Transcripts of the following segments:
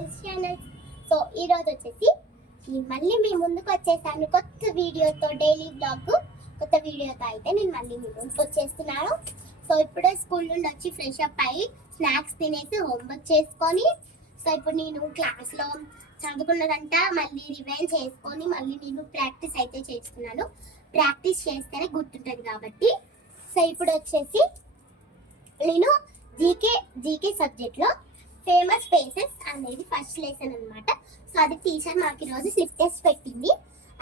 Girls channel. So ఈరోజు వచ్చేసి మళ్ళీ మీ ముందుకు వచ్చేసాను కొత్త వీడియోతో. డైలీ బ్లాగ్ కొత్త వీడియోతో అయితే నేను మళ్ళీ మీ ముందుకు వచ్చేస్తున్నాను. సో ఇప్పుడే స్కూల్ నుండి వచ్చి ఫ్రెష్ అప్ అయ్యి స్నాక్స్ తినేసి హోంవర్క్ చేసుకొని, సో ఇప్పుడు నేను క్లాస్లో చదువుకున్నదంట మళ్ళీ రివైండ్ చేసుకొని మళ్ళీ నేను ప్రాక్టీస్ అయితే చేస్తున్నాను. ప్రాక్టీస్ చేస్తేనే గుర్తుంటుంది కాబట్టి. సో ఇప్పుడు వచ్చేసి నేను జీకే సబ్జెక్ట్లో ఫేమస్ ఫేసెస్ అనేది ఫస్ట్ లెసన్ అనమాట. సో అది టీచర్ మాకు ఈరోజు స్లిప్ టెస్ట్ పెట్టింది.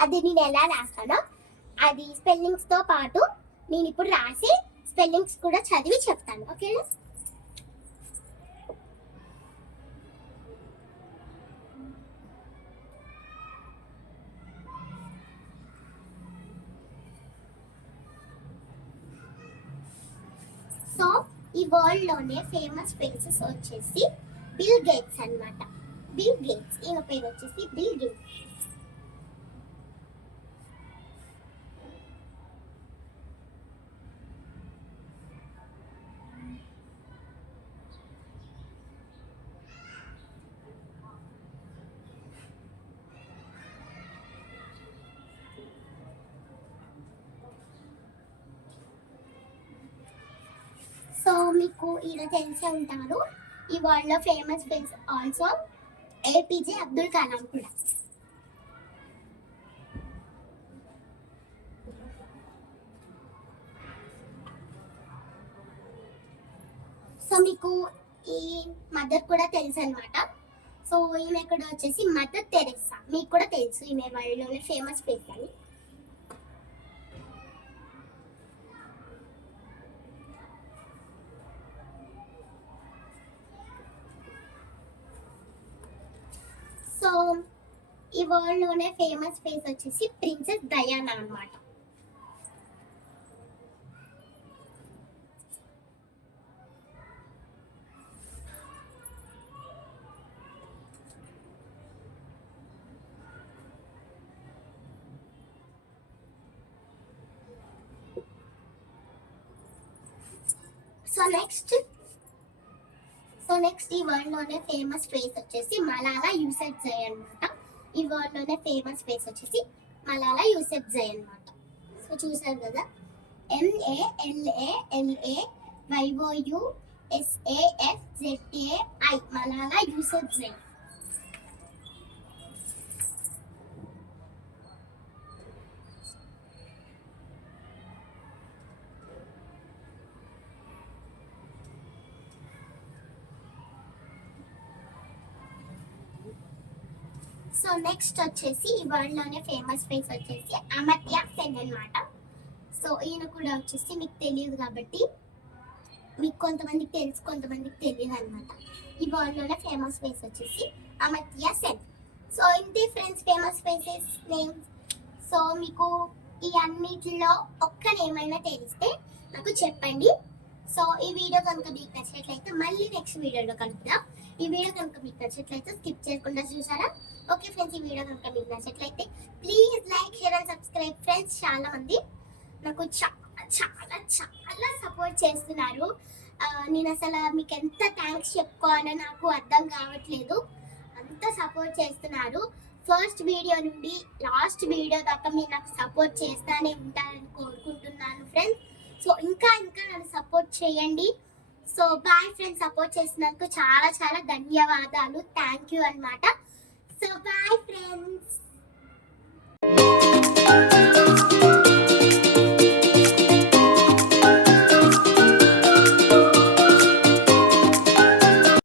అది నేను ఎలా రాస్తానో అది స్పెల్లింగ్స్తో పాటు నేను ఇప్పుడు రాసి స్పెల్లింగ్స్ కూడా చదివి చెప్తాను. ఓకేనా? సో ఈ వరల్డ్ లోనే ఫేమస్ ఫేసెస్ వచ్చేసి బిల్ గేట్స్ అన్నమాట. బిల్ గేట్స్, ఈయన పేరు వచ్చేసి బిల్ గేట్స్. సో మీకు ఈయన తెలిసే ఉంటారు. ఈ వరల్డ్ లో famous face also APJ Abdul కలాం కూడా. సో మీకు ఈ మదర్ కూడా తెలుసు అనమాట. సో ఈమె కూడా వచ్చేసి మదర్ తెరెసా. మీకు కూడా తెలుసు ఈమె వరల్డ్ లోనే ఫేమస్ ఫేస్ అని. సో ఈ వరల్డ్ లోనే ఫేమస్ ఫేస్ వచ్చేసి ప్రిన్సెస్ డయానా అన్నమాట. సో నెక్స్ట్ ఈ వరల్డ్ లోనే ఫేమస్ ఫేస్ వచ్చేసి మలాలా యూసఫ్జై అన్నమాట. ఈ వరల్డ్ లోనే ఫేమస్ ఫేస్ వచ్చేసి మలాలా యూసఫ్జై అన్నమాట. సో చూసారు కదా, MALALAYOUSAFZAI మలాలా యూసఫ్జై. సో నెక్స్ట్ వచ్చేసి ఈ వరల్డ్ లోనే ఫేమస్ ఫేస్ వచ్చేసి అమర్త్య సెన్ అన్నమాట. సో ఈయన కూడా వచ్చేసి మీకు తెలియదు కాబట్టి, మీకు కొంతమందికి తెలుసు కొంతమందికి తెలియదు అనమాట. ఈ వరల్డ్ లోనే ఫేమస్ ఫేస్ వచ్చేసి అమర్త్య సెన్. సో ఇంతే friends famous faces names. So మీకు ఈ అన్నిటిలో ఒక్క ఏమైనా తెలిస్తే నాకు చెప్పండి. సో ఈ వీడియో కనుక మీకు నచ్చినట్లయితే మళ్ళీ నెక్స్ట్ వీడియోలో కలుపుదాం. ఈ వీడియో కనుక మీకు నచ్చినట్లయితే స్కిప్ చేయకుండా చూసారా. ఓకే ఫ్రెండ్స్, ఈ వీడియో కనుక మీకు నచ్చినట్లయితే please like, share and subscribe. Friends చాలా మంది నాకు చాలా చాలా చాలా సపోర్ట్ చేస్తున్నారు. నేను అసలు మీకు ఎంత థ్యాంక్స్ చెప్పుకోవాలో నాకు అర్థం కావట్లేదు. అంత సపోర్ట్ చేస్తున్నారు. ఫస్ట్ వీడియో నుండి లాస్ట్ వీడియో దాకా మీరు నాకు సపోర్ట్ చేస్తానే ఉంటారని కోరుకుంటున్నాను ఫ్రెండ్స్. సో ఇంకా నన్ను సపోర్ట్ చేయండి. సో బాయ్ ఫ్రెండ్స్, సపోర్ట్ చేసినందుకు చాలా చాలా ధన్యవాదాలు. థ్యాంక్ యూ అన్నమాట. So bye friends.